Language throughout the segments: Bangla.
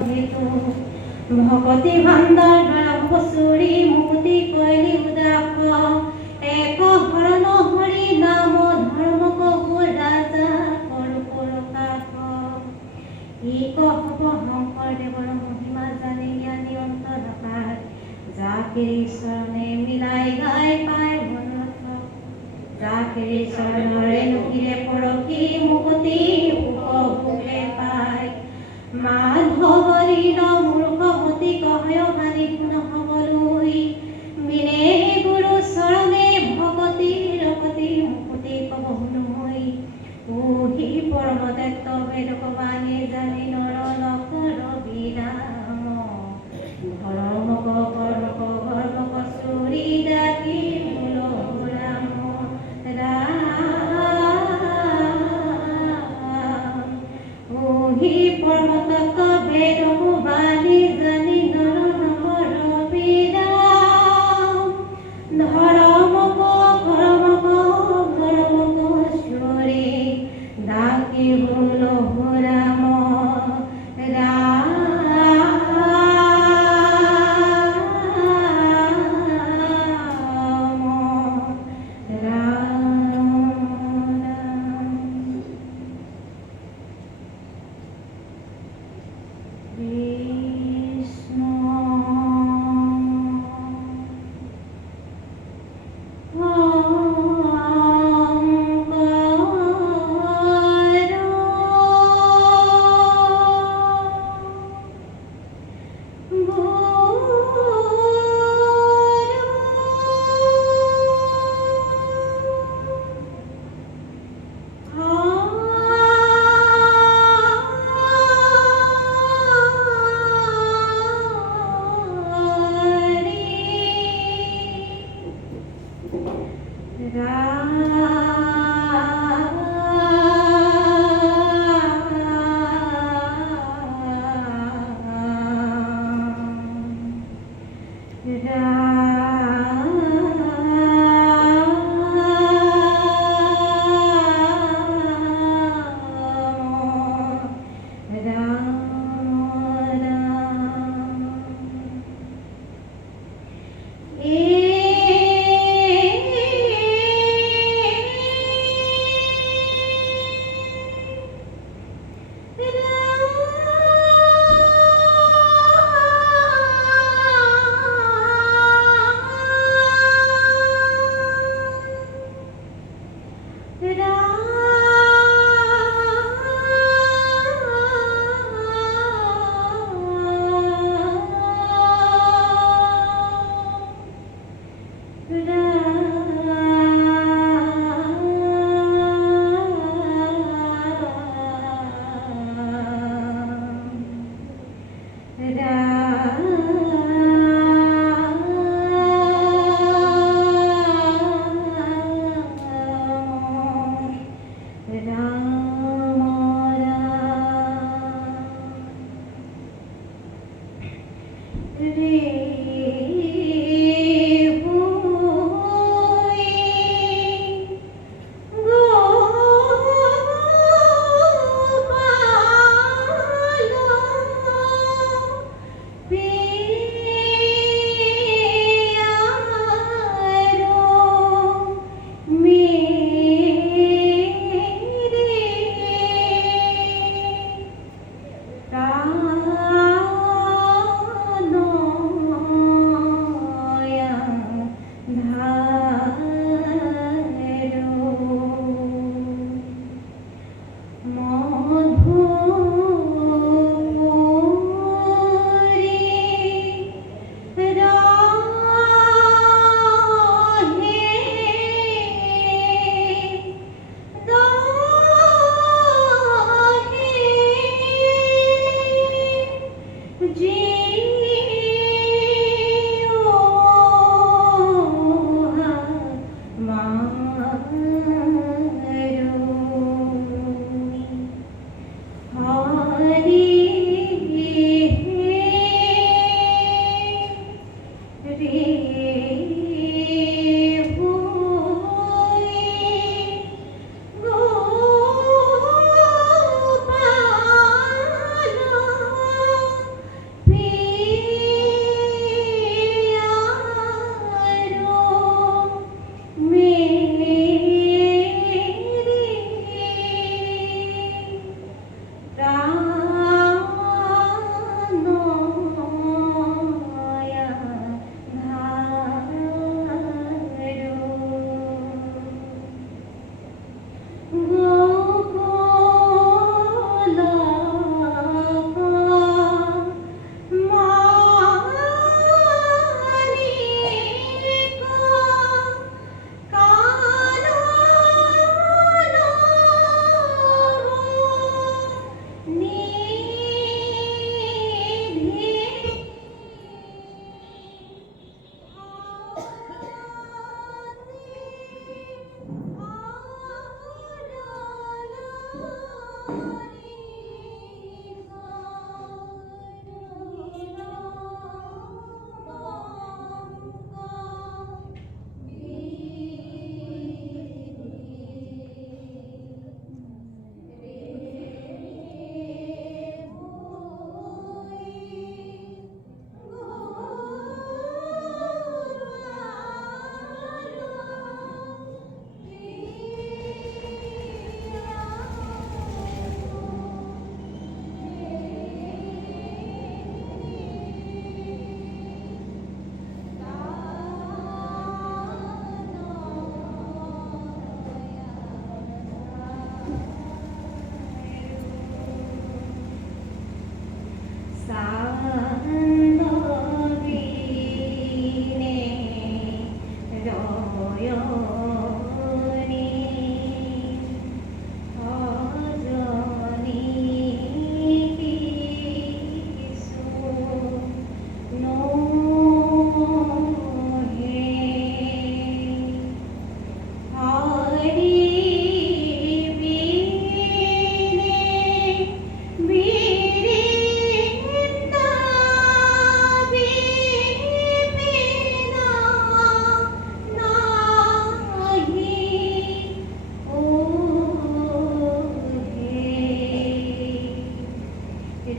হেতু ভকতি ভাণ্ডাৰ বসুৰি মুক্তি কৈলি উদাস এক হৰণ হৰি নাম ধৰ্ম কহু ৰাজা কৰু কাষ ইক হব শংকৰদেৱৰ মহিমা জানি জ্ঞানী অন্তৰপাত যাকে ঈশ্বৰণে মিলাই গাই পায় মনোৰথ যাকে ঈশ্বৰণৰে নুকিৰে পৰখি মুক্তি উপভোগে পায় মাধৱ লীল মূৰ্খমতি কহয় বাণী নহবলৈ মিনে গুৰু চৰণে ভকতি ৰকতি মুক্তি কবহু নহয় ওহি পৰম তত্ত্ব বেদ বাণী জানি নৰ নকৰ বিৰাম ধৰ্মক কৰ্মক ধৰ্মক চুৰি ডাকি মূল ৰাম ওহি পৰম তত্ত্ব বেদ বাণী জানি নৰ নকৰ বিৰাম ধৰ্মক কৰ্মক ধৰ্মক চুৰি ডাকি মূল ৰাম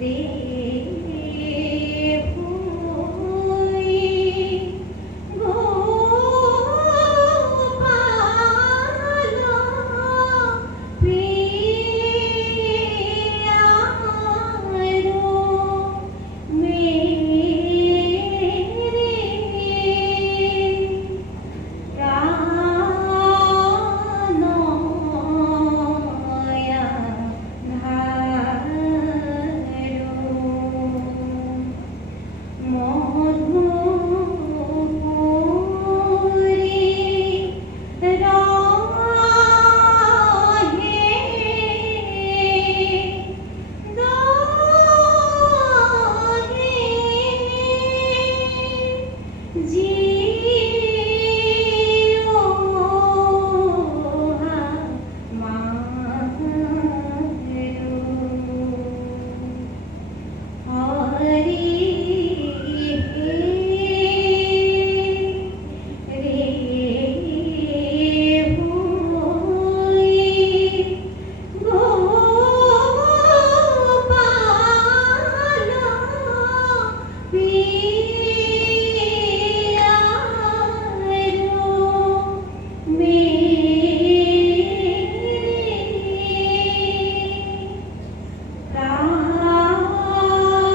দেব হই গোপাল প্রিয়ারো মেরে প্রাণয়া ধারো মধুপুরী রহে দহে জিওহা মাধুরো হরি রে হই গোপাল প্রিয়ারো মেরে প্রাণয়া ধারো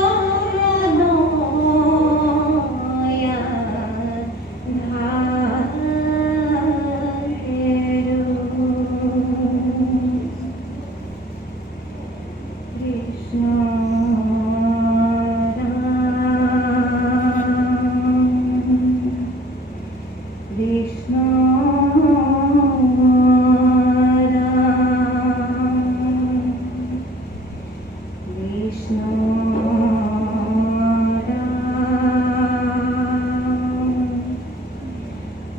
কৃষ্ণ কৃষ্ণ কৃষ্ণ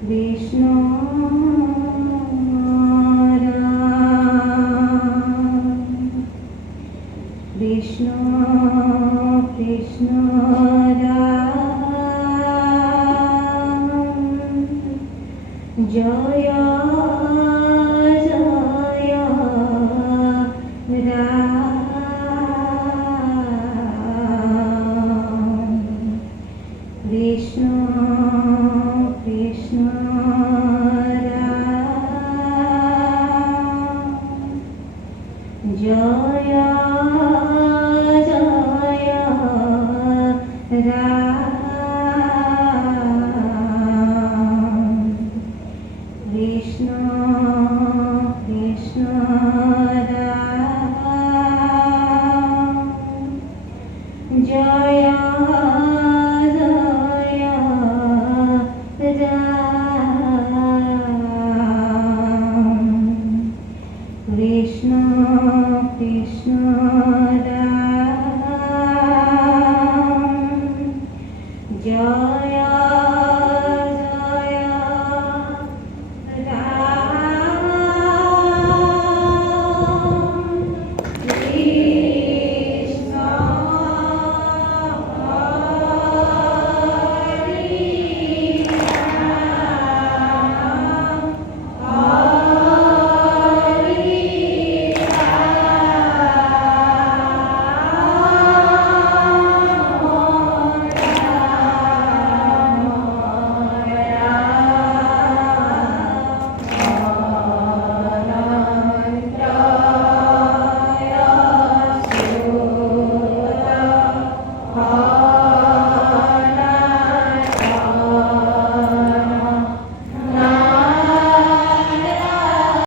কৃষ্ণ কৃষ্ণ কৃষ্ণ জয় জয় রাম কৃষ্ণ কৃষ্ণ রাম জয় জয় রাম কৃষ্ণ কৃষ্ণ রাম জয়